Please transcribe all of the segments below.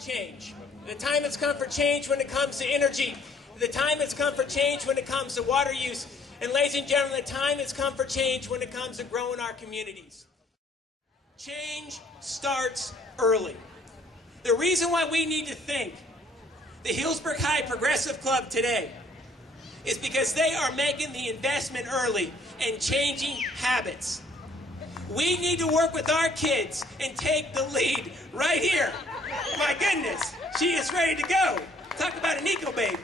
Change. The time has come for change when it comes to energy. The time has come for change when it comes to water use. And ladies and gentlemen, the time has come for change when it comes to growing our communities. Change starts early. The reason why we need to thank the Hillsburg High Progressive Club today is because they are making the investment early and changing habits. We need to work with our kids and take the lead right here. My goodness, she is ready to go. Talk about an eco babe.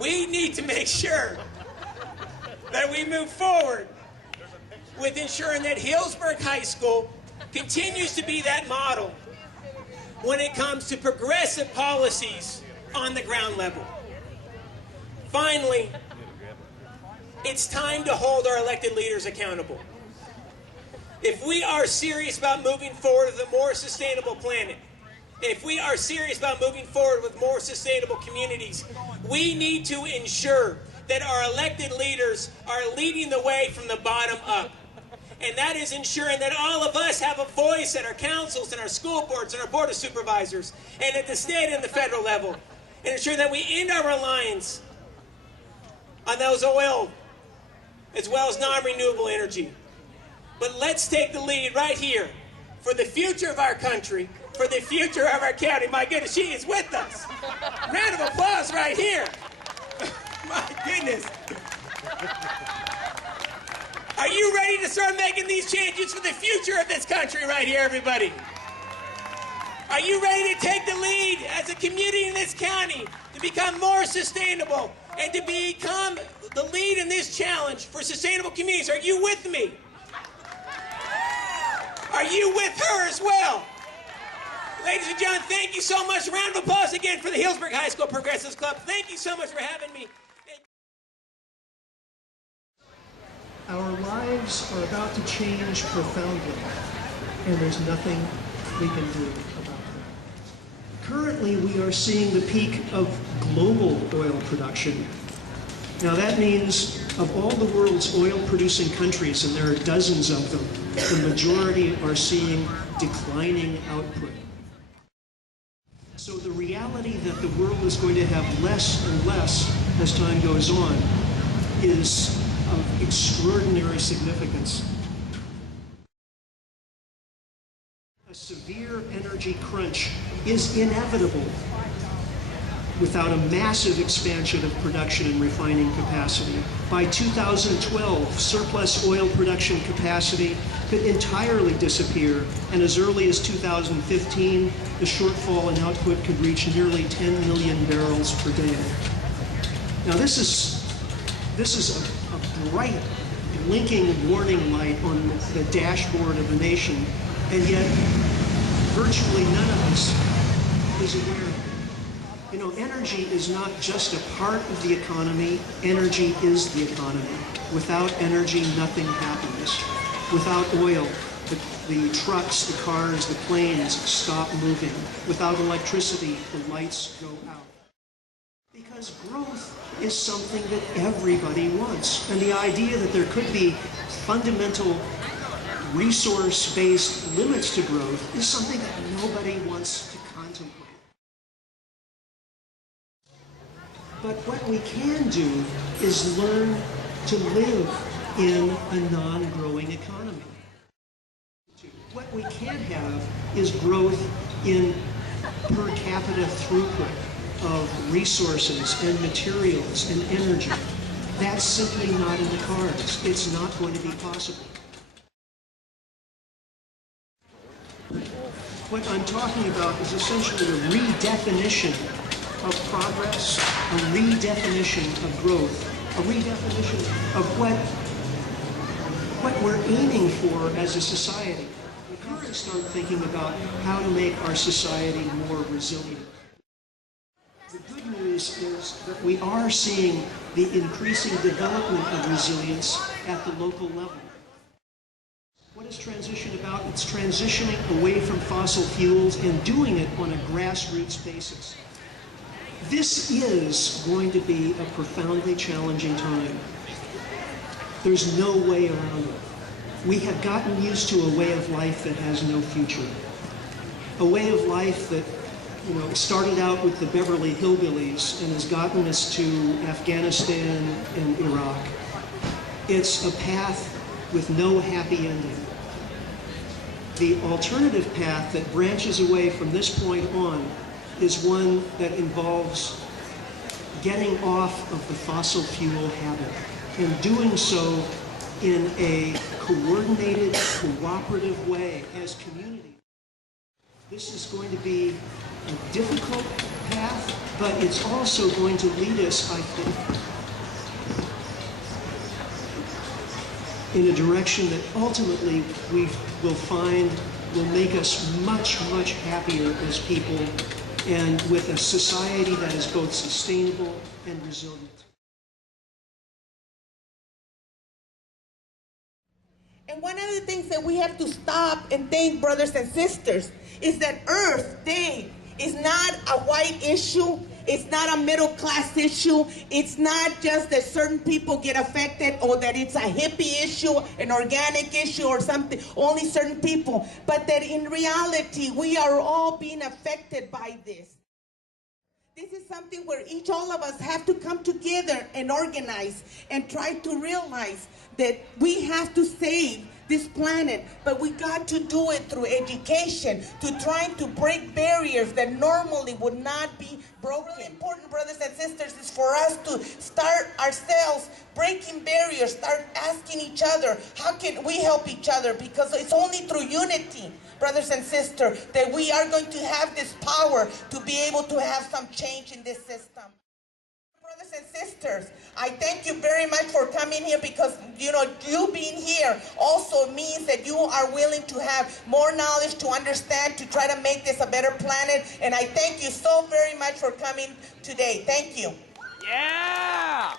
We need to make sure that we move forward with ensuring that Hillsburg High School continues to be that model when it comes to progressive policies on the ground level. Finally, it's time to hold our elected leaders accountable. If we are serious about moving forward with a more sustainable planet, if we are serious about moving forward with more sustainable communities, we need to ensure that our elected leaders are leading the way from the bottom up. And that is ensuring that all of us have a voice at our councils and our school boards and our board of supervisors and at the state and the federal level, and ensure that we end our reliance on those oil as well as non-renewable energy. But let's take the lead right here for the future of our country, for the future of our county. My goodness, she is with us. Round of applause right here. My goodness. Are you ready to start making these changes for the future of this country right here, everybody? Are you ready to take the lead as a community in this county to become more sustainable and to become the lead in this challenge for sustainable communities? Are you with me? Are you with her as well? Ladies and gentlemen, thank you so much. A round of applause again for the Hillsburg High School Progressives Club. Thank you so much for having me. Our lives are about to change profoundly, and there's nothing we can do about that. Currently, we are seeing the peak of global oil production. Now that means of all the world's oil-producing countries, and there are dozens of them, the majority are seeing declining output. So the reality that the world is going to have less and less as time goes on is of extraordinary significance. A severe energy crunch is inevitable without a massive expansion of production and refining capacity. By 2012, surplus oil production capacity could entirely disappear, and as early as 2015, the shortfall in output could reach nearly 10 million barrels per day. Now this is a bright, blinking warning light on the dashboard of the nation, and yet virtually none of us is aware of it. You know, energy is not just a part of the economy, energy is the economy. Without energy, nothing happens. Without oil, the trucks, the cars, the planes stop moving. Without electricity, the lights go out. Because growth is something that everybody wants. And the idea that there could be fundamental resource-based limits to growth is something that nobody wants to contemplate. But what we can do is learn to live in a non-growing economy. What we can't have is growth in per capita throughput of resources and materials and energy. That's simply not in the cards. It's not going to be possible. What I'm talking about is essentially a redefinition of progress, a redefinition of growth, a redefinition of what we're aiming for as a society. We have to start thinking about how to make our society more resilient. The good news is that we are seeing the increasing development of resilience at the local level. What is transition about? It's transitioning away from fossil fuels and doing it on a grassroots basis. This is going to be a profoundly challenging time. There's no way around it. We have gotten used to a way of life that has no future. A way of life that, started out with the Beverly Hillbillies and has gotten us to Afghanistan and Iraq. It's a path with no happy ending. The alternative path that branches away from this point on is one that involves getting off of the fossil fuel habit and doing so in a coordinated, cooperative way as community. This is going to be a difficult path, but it's also going to lead us, I think, in a direction that ultimately we will find will make us much, much happier as people and with a society that is both sustainable and resilient. And one of the things that we have to stop and think, brothers and sisters, is that Earth Day is not a white issue. It's not a middle class issue. It's not just that certain people get affected or that it's a hippie issue, an organic issue or something, only certain people. But that in reality, we are all being affected by this. This is something where all of us have to come together and organize and try to realize that we have to save this planet, but we got to do it through education, to trying to break barriers that normally would not be broken. Really important, brothers and sisters, is for us to start ourselves breaking barriers, start asking each other, how can we help each other? Because it's only through unity, brothers and sisters, that we are going to have this power to be able to have some change in this system. Brothers and sisters, I thank you very much for coming here because, you being here also means that you are willing to have more knowledge, to understand, to try to make this a better planet. And I thank you so very much for coming today. Thank you. Yeah!